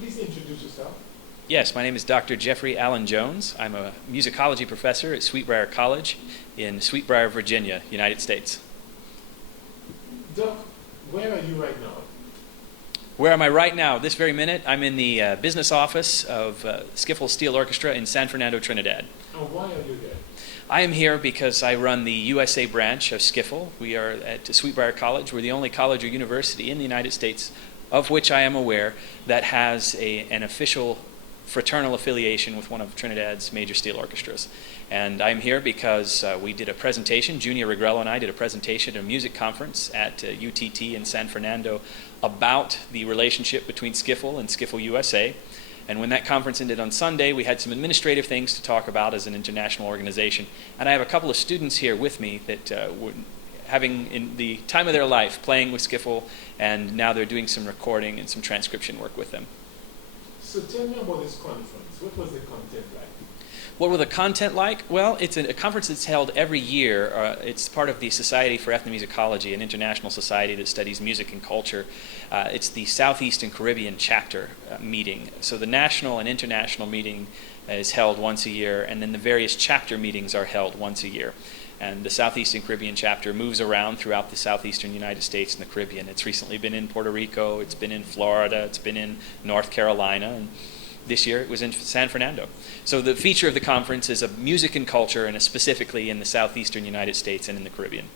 Please introduce yourself. Yes, my name is Dr. Jeffrey Allen Jones. I'm a musicology professor at Sweetbriar College in Sweetbriar, Virginia, United States. Doc, where are you right now? Where am I right now? This very minute, I'm in the business office of Skiffle Steel Orchestra in San Fernando, Trinidad. And why are you there? I am here because I run the USA branch of Skiffle. We are at Sweetbriar College. We're the only college or university in the United States of which I am aware that has an official fraternal affiliation with one of Trinidad's major steel orchestras. And I'm here because we did a presentation, Junia, Regrello, and I did a presentation at a music conference at UTT in San Fernando about the relationship between Skiffle and Skiffle USA. And when that conference ended on Sunday, we had some administrative things to talk about as an international organization. And I have a couple of students here with me that were having in the time of their life playing with Skiffle, and now they're doing some recording and some transcription work with them. So tell me about this conference. What was the content like? What were the content like? Well, it's a conference that's held every year. It's part of the Society for Ethnomusicology, an international society that studies music and culture. It's the Southeast and Caribbean chapter meeting. So the national and international meeting is held once a year, and then the various chapter meetings are held once a year. And the Southeast and Caribbean chapter moves around throughout the southeastern United States and the Caribbean. It's recently been in Puerto Rico, it's been in Florida, it's been in North Carolina, and this year it was in San Fernando. So the feature of the conference is of music and culture, and specifically in the southeastern United States and in the Caribbean.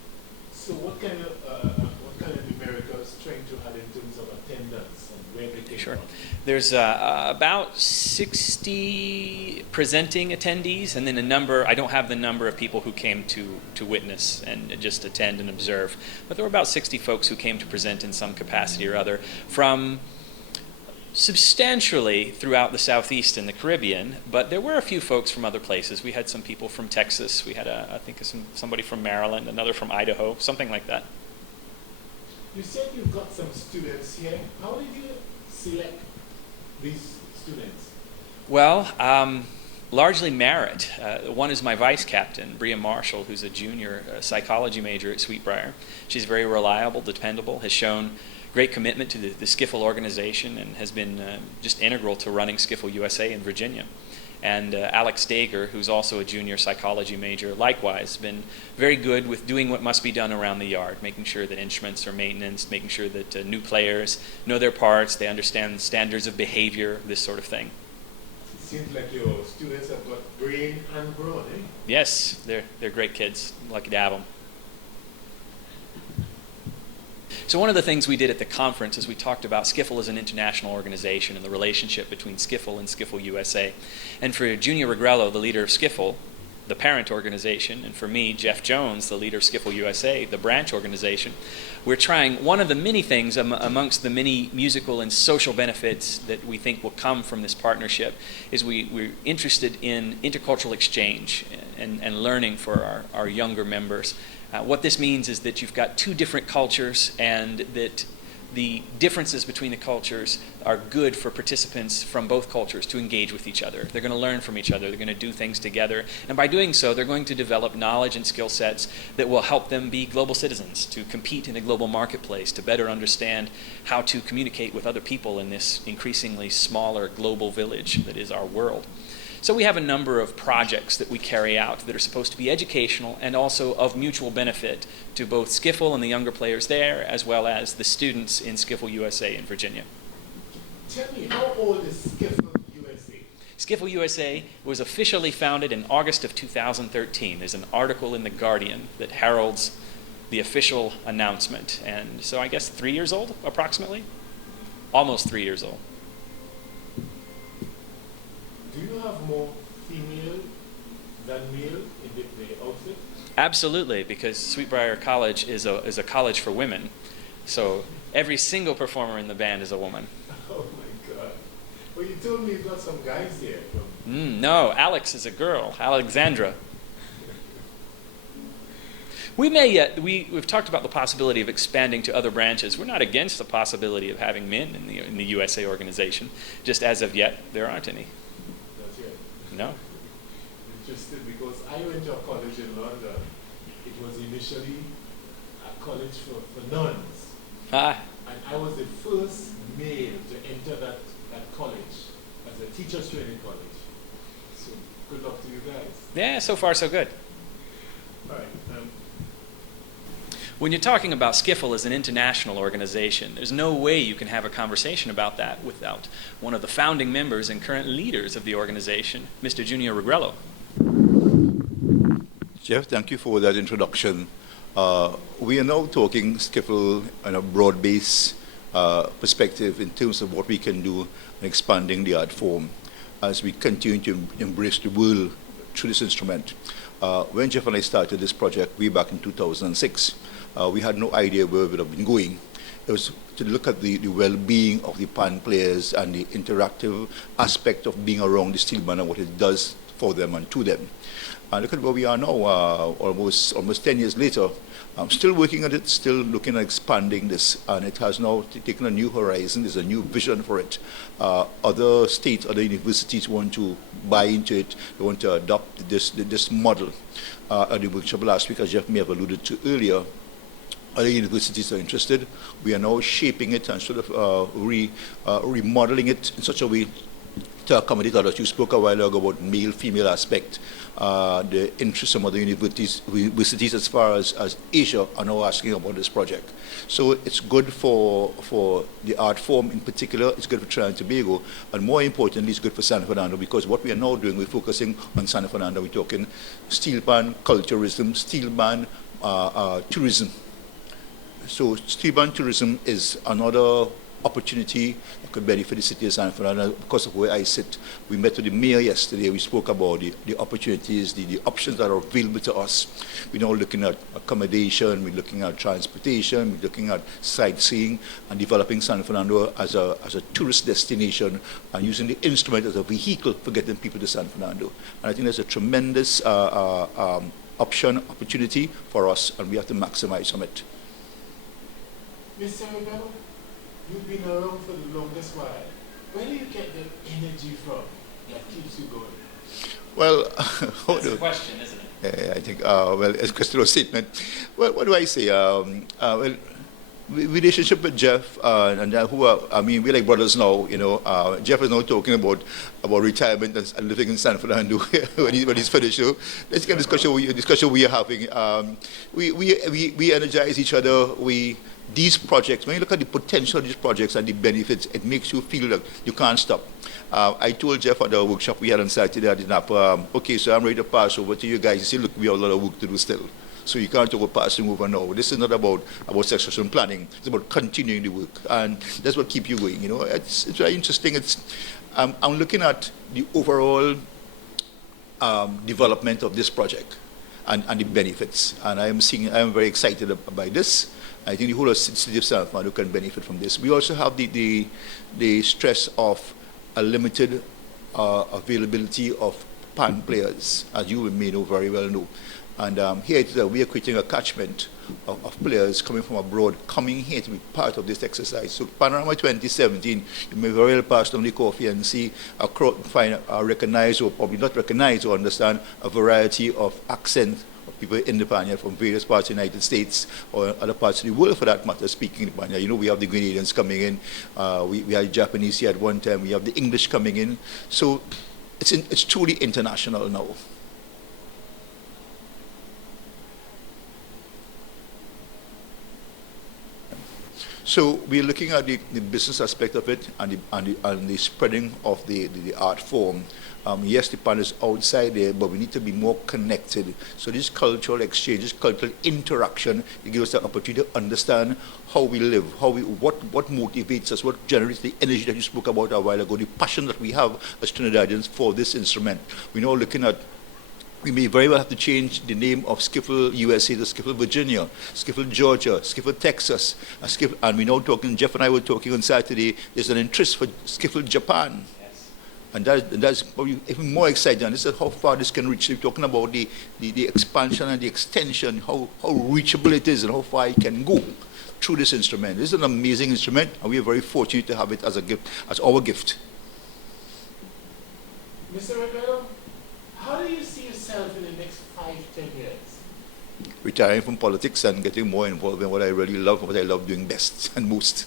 So what kind of numerical strength you had in terms of attendance and where they came Sure. from? There's about 60 presenting attendees, and then a number, I don't have the number of people who came to witness and just attend and observe, but there were about 60 folks who came to present in some capacity or other from substantially throughout the Southeast and the Caribbean, but there were a few folks from other places. We had some people from Texas, we had I think somebody from Maryland, another from Idaho, something like that. You said you've got some students here. How did you select these students? Well, largely merit. One is my vice captain, Brea Marshall, who's a junior psychology major at Sweetbriar. She's very reliable, dependable, has shown great commitment to the Skiffle organization, and has been just integral to running Skiffle USA in Virginia. And Alex Dagher, who's also a junior psychology major, likewise been very good with doing what must be done around the yard, making sure that instruments are maintained, making sure that new players know their parts, they understand standards of behavior, this sort of thing. It seems like your students have got brain and brawn, eh? Yes, they're great kids. Lucky to have them. So one of the things we did at the conference is we talked about Skiffle as an international organization and the relationship between Skiffle and Skiffle USA. And for Junia Regrello, the leader of Skiffle, the parent organization, and for me, Jeff Jones, the leader of Skiffle USA, the branch organization, we're trying one of the many things amongst the many musical and social benefits that we think will come from this partnership is we're interested in intercultural exchange and learning for our younger members. What this means is that you've got two different cultures, and that the differences between the cultures are good for participants from both cultures to engage with each other. They're going to learn from each other. They're going to do things together. And by doing so, they're going to develop knowledge and skill sets that will help them be global citizens, to compete in a global marketplace, to better understand how to communicate with other people in this increasingly smaller global village that is our world. So we have a number of projects that we carry out that are supposed to be educational and also of mutual benefit to both Skiffle and the younger players there, as well as the students in Skiffle USA in Virginia. Tell me, how old is Skiffle USA? Skiffle USA was officially founded in August of 2013. There's an article in The Guardian that heralds the official announcement. And so I guess 3 years old, approximately? Almost 3 years old. Do you have more female than male in the outfit? Absolutely, because Sweetbriar College is a college for women. So every single performer in the band is a woman. Oh my God. Well, you told me you've got some guys here from... No, Alex is a girl, Alexandra. We've talked about the possibility of expanding to other branches. We're not against the possibility of having men in the USA organization. Just as of yet, there aren't any. That's right. No. Interesting, because I went to a college in London. It was initially a college for nuns. Ah. And I was the first male to enter that at college, as a teacher's training college. So good luck to you guys. Yeah, so far so good. All right. When you're talking about Skiffle as an international organization, there's no way you can have a conversation about that without one of the founding members and current leaders of the organization, Mr. Junia Regrello. Jeff, thank you for that introduction. We are now talking Skiffle on a broad-based perspective in terms of what we can do in expanding the art form as we continue to embrace the world through this instrument. When Jeff and I started this project way back in 2006, we had no idea where we would have been going. It was to look at the well-being of the pan players and the interactive aspect of being around the steel band and what it does for them and to them. And look at where we are now, almost 10 years later. I'm still working at it, still looking at expanding this, and it has now taken a new horizon. There's a new vision for it. Other states, other universities want to buy into it. They want to adopt this model. At the workshop last week, as Jeff may have alluded to earlier, other universities are interested. We are now shaping it and sort of remodeling it in such a way to accommodate others. You spoke a while ago about male-female aspect. The interest of other universities as far as Asia are now asking about this project. So it's good for the art form in particular, it's good for Trinidad and Tobago, and more importantly, it's good for San Fernando, because what we are now doing, we're focusing on San Fernando. We're talking steel band, culturism, steel band, tourism. So steel band tourism is another opportunity that could benefit the city of San Fernando. Because of where I sit, we met with the mayor yesterday. We spoke about the opportunities, the options that are available to us. We're now looking at accommodation, we're looking at transportation, we're looking at sightseeing and developing San Fernando as a tourist destination and using the instrument as a vehicle for getting people to San Fernando. And I think there's a tremendous opportunity for us, and we have to maximize from it. Mr. Regrello, you've been around for the longest while. Where do you get the energy from that keeps you going? Well, that's a question, isn't it? I think, well, it's a question or statement. Well, what do I say? Well, relationship with Jeff, and who are, I mean, we're like brothers now, you know. Jeff is now talking about retirement and living in San Fernando when he's finished. So let's get a discussion we are having. We energize each other. These projects, when you look at the potential of these projects and the benefits, it makes you feel like you can't stop. I told Jeff at the workshop we had on Saturday at the Napa, okay, so I'm ready to pass over to you guys. You see, look, we have a lot of work to do still. So you can't talk about passing over now. This is not about succession planning. It's about continuing the work. And that's what keeps you going, you know. It's very interesting. I'm looking at the overall development of this project and the benefits. And I am very excited by this. I think the whole city of San Fernando can benefit from this. We also have the stress of a limited availability of pan players, as you may know very well know. And here we are creating a catchment of players coming from abroad, coming here to be part of this exercise. So Panorama 2017, you may very well pass down the coffee and see recognize, or probably not recognize or understand, a variety of accents of people in the Panya from various parts of the United States or other parts of the world for that matter speaking the Panya. You know, we have the Grenadians coming in, we had Japanese here at one time, we have the English coming in. So it's truly international now. So we're looking at the business aspect of it and the spreading of the art form. Yes, the pan is outside there, but we need to be more connected. So this cultural exchange, this cultural interaction, it gives us the opportunity to understand how we live, what motivates us, what generates the energy that you spoke about a while ago, the passion that we have as Trinidadians for this instrument. We're now looking at, we may very well have to change the name of Skiffle USA to Skiffle Virginia, Skiffle Georgia, Skiffle Texas, and we're now talking, Jeff and I were talking on Saturday, there's an interest for Skiffle Japan. Yes. And that's probably even more exciting. And this is how far this can reach. We're talking about the expansion and the extension, how reachable it is and how far it can go through this instrument. This is an amazing instrument, and we are very fortunate to have it as a gift, as our gift. Mr. Regrello, how do you see yourself in the next 5-10 years? Retiring from politics and getting more involved in what I really love, what I love doing best and most.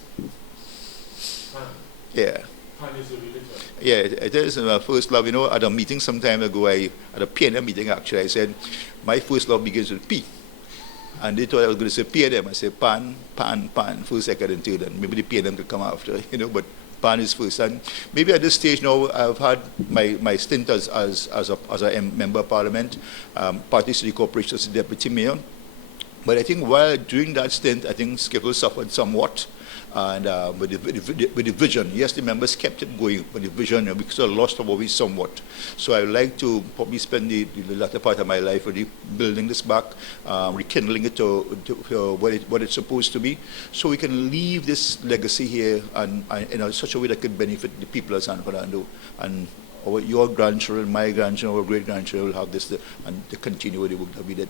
Huh. Yeah. Pan is a religion. Yeah, it is my first love. You know, at a meeting some time ago, at a piano meeting actually, I said, my first love begins with P. And they thought I was going to say P&M. I said pan, pan, pan, first, second, and third, and maybe the P&M could come after, you know, but pan is first. And maybe at this stage now, I've had my stint as a member of parliament, Party City Corporation as a deputy mayor. But I think while during that stint, I think Skiffle suffered somewhat. And with the vision, yes, the members kept it going, but the vision, we sort of lost our way somewhat. So I would like to probably spend the latter part of my life really building this back, rekindling it to what it's supposed to be, so we can leave this legacy here and in such a way that could benefit the people of San Fernando. And your grandchildren, my grandchildren, our great-grandchildren will have this and to continue with the work that we did.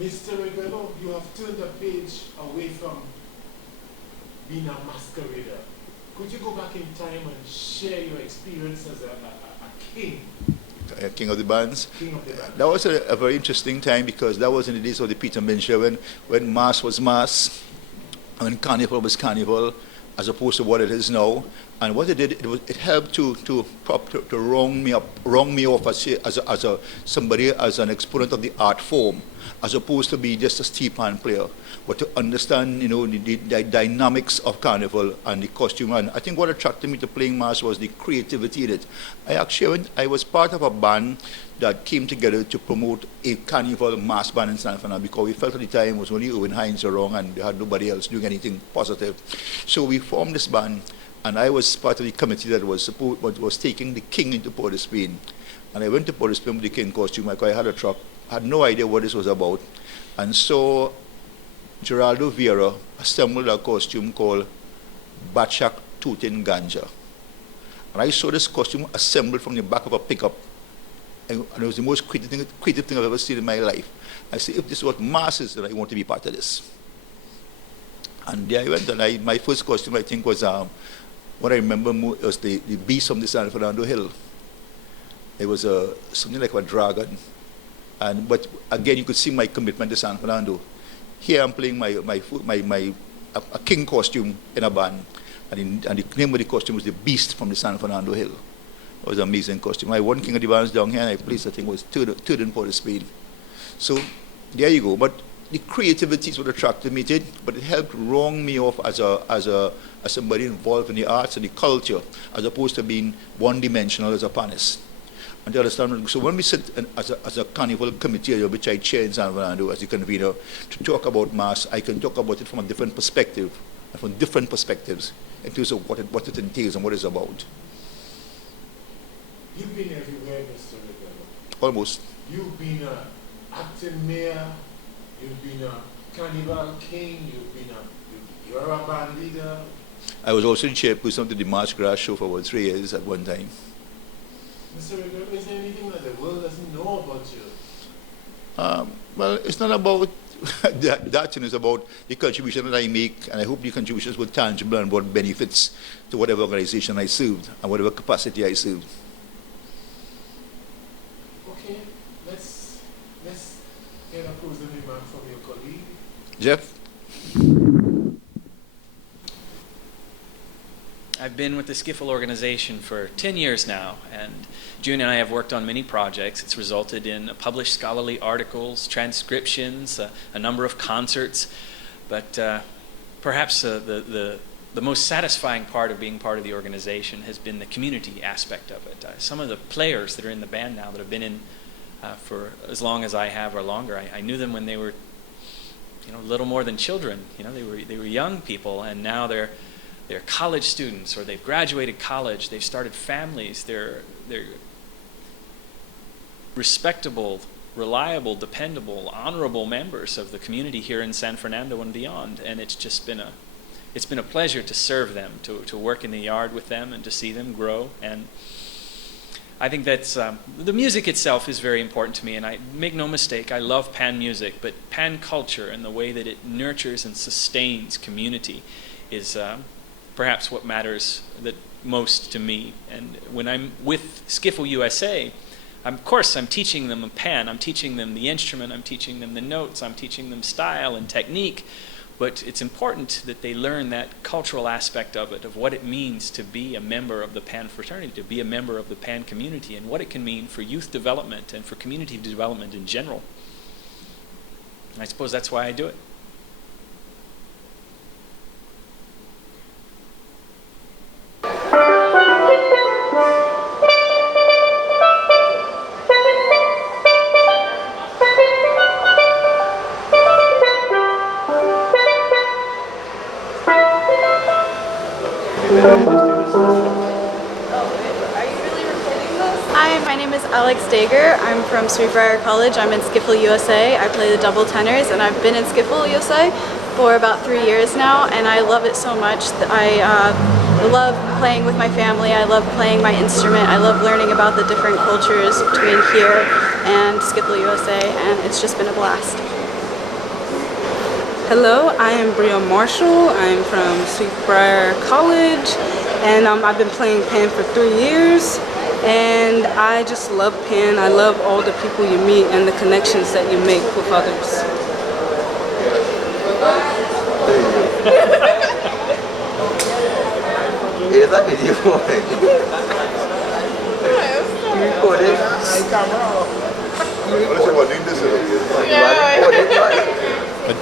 Mr. Regrello, you have turned the page away from being a masquerader. Could you go back in time and share your experience as a king? King of the bands. King of the bands. That was a very interesting time, because that was in the days of the Peter Minshew when mass was mass, when carnival was carnival, as opposed to what it is now. And what it did, it helped to wrong me off as somebody, as an exponent of the art form, as opposed to be just a steelpan player, but to understand, you know, the dynamics of carnival and the costume. And I think what attracted me to playing mass was the creativity in it. I was part of a band that came together to promote a carnival mass band in San Fernando, because we felt at the time it was only Owen Hines around and they had nobody else doing anything positive. So we formed this band, and I was part of the committee that was taking the king into Port of Spain. And I went to Port of Spain with the king costume, because I had a truck, had no idea what this was about. And so Geraldo Vieira assembled a costume called Bachak Tutin Ganja. And I saw this costume assembled from the back of a pickup. And it was the most creative thing I've ever seen in my life. I said, if this is what mass is, then I want to be part of this. And there I went, and my first costume, I think, was, what I remember was the beast from the San Fernando Hill. It was something like a dragon. But again, you could see my commitment to San Fernando. Here I'm playing a king costume in a band, and the name of the costume was the Beast from the San Fernando Hill. It was an amazing costume. I won King of the Bands down here, and I placed, I think, was third in Port of Spain. So there you go. But the creativity is what attracted me to it, but it helped wrong me off as somebody involved in the arts and the culture, as opposed to being one-dimensional as a panist. And to understand, so when we sit as a carnival committee, which I chair in San Fernando as the convener, to talk about mass, I can talk about it from a different perspective, and from different perspectives, in terms of what it entails and what it's about. You've been everywhere, Mr. Regrello. Almost. You've been an acting mayor, you've been a carnival king, you're a band leader. I was also the chairperson of the March Grass Show for about 3 years at one time. Mr. Regrello, is there anything that the world doesn't know about you? Well, it's not about that, it's about the contribution that I make, and I hope the contributions were tangible and brought benefits to whatever organization I served and whatever capacity I served. Okay, let's get a closing remark from your colleague. Jeff? I've been with the Skiffle organization for 10 years now, and Junia and I have worked on many projects. It's resulted in published scholarly articles, transcriptions, a number of concerts, but perhaps the most satisfying part of being part of the organization has been the community aspect of it. Some of the players that are in the band now that have been in for as long as I have or longer, I knew them when they were, little more than children. They were young people, and now they're college students, or they've graduated college, they've started families, they're respectable, reliable, dependable, honorable members of the community here in San Fernando and beyond. And it's just been a pleasure to serve them, to work in the yard with them and to see them grow. And I think that's, the music itself is very important to me, and I make no mistake, I love pan music, but pan culture and the way that it nurtures and sustains community is perhaps what matters the most to me. And when I'm with Skiffle USA, of course I'm teaching them a pan, I'm teaching them the instrument, I'm teaching them the notes, I'm teaching them style and technique, But it's important that they learn that cultural aspect of it, of what it means to be a member of the Pan fraternity, to be a member of the Pan community, and what it can mean for youth development and for community development in general. And I suppose that's why I do it. Hi, my name is Dagher. I'm from Brea College. I'm in Skiffle USA. I play the double tenors, and I've been in Skiffle USA for about 3 years now, and I love it so much. I love playing with my family. I love playing my instrument. I love learning about the different cultures between here and Skiffle USA, and it's just been a blast. Hello, I am Brea Marshall. I'm from Brea College, and I've been playing pan for 3 years. And I just love pan. I love all the people you meet and the connections that you make with others. Is that video? You recorded?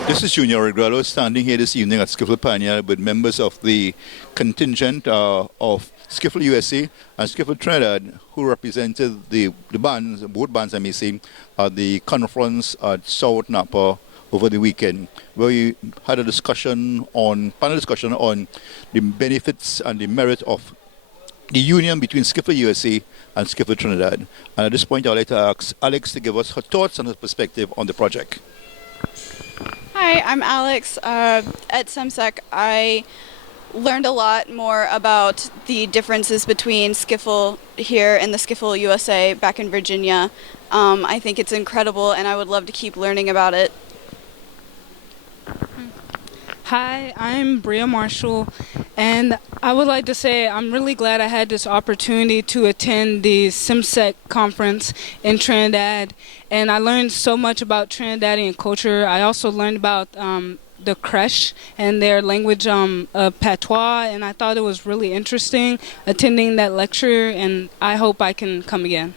This is Junia Regrello standing here this evening at Skiffle Pioneer with members of the contingent of Skiffle USA and Skiffle Trinidad, who represented the bands, both bands I may say, at the conference at South Napa over the weekend, where we had a panel discussion on the benefits and the merit of the union between Skiffle USA and Skiffle Trinidad. And at this point, I'd like to ask Alex to give us her thoughts and her perspective on the project. Hi, I'm Alex. At SEMSEC, I learned a lot more about the differences between Skiffle here and the Skiffle USA back in Virginia. I think it's incredible, and I would love to keep learning about it. Hi, I'm Brea Marshall, and I would like to say I'm really glad I had this opportunity to attend the SEMSEC conference in Trinidad, and I learned so much about Trinidadian culture. I also learned about the Creche and their language patois, and I thought it was really interesting attending that lecture, and I hope I can come again.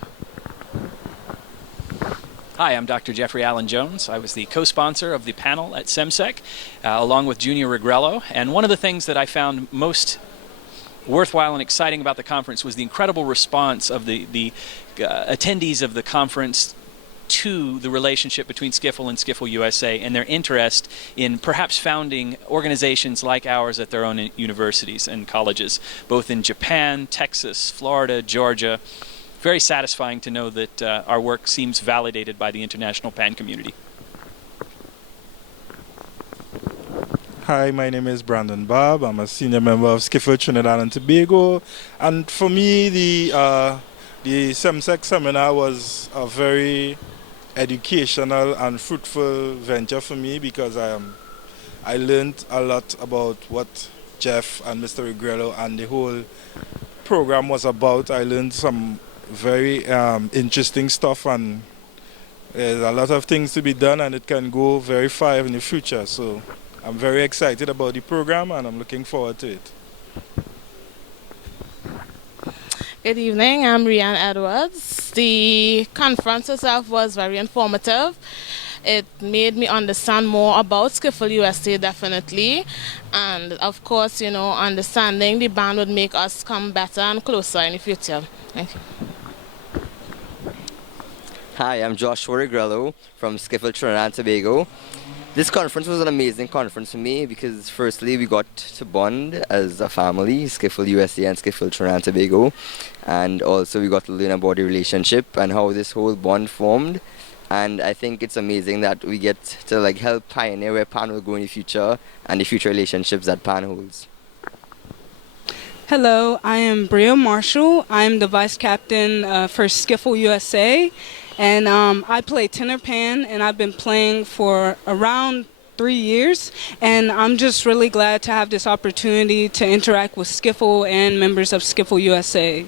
Hi, I'm Dr. Jeffrey Allen Jones. I was the co-sponsor of the panel at SEMSEC, along with Junia Regrello. And one of the things that I found most worthwhile and exciting about the conference was the incredible response of the attendees of the conference to the relationship between Skiffle and Skiffle USA and their interest in perhaps founding organizations like ours at their own universities and colleges, both in Japan, Texas, Florida, Georgia. Very satisfying to know that our work seems validated by the international Pan community. Hi, my name is Brandon Bob. I'm a senior member of Skiffle Trinidad and Tobago. And for me, the SEMSEC seminar was a very educational and fruitful venture for me because I learned a lot about what Jeff and Mr. Regrello and the whole program was about. I learned some very interesting stuff, and there's a lot of things to be done, and it can go very far in the future. So I'm very excited about the program, and I'm looking forward to it. Good evening, I'm Rheanne Edwards. The conference itself was very informative. It made me understand more about Skiffle USA, definitely. And of course, you know, understanding the band would make us come better and closer in the future. Thank you. Hi, I'm Joshua Regrello from Skiffle Trinidad and Tobago. This conference was an amazing conference for me because firstly we got to bond as a family, Skiffle USA and Skiffle Trinidad and Tobago, and also we got to learn about the relationship and how this whole bond formed. And I think it's amazing that we get to help pioneer where Pan will go in the future and the future relationships that Pan holds. Hello, I am Brea Marshall. I'm the vice captain for Skiffle USA, and I play tenor pan, and I've been playing for around 3 years, and I'm just really glad to have this opportunity to interact with Skiffle and members of Skiffle USA.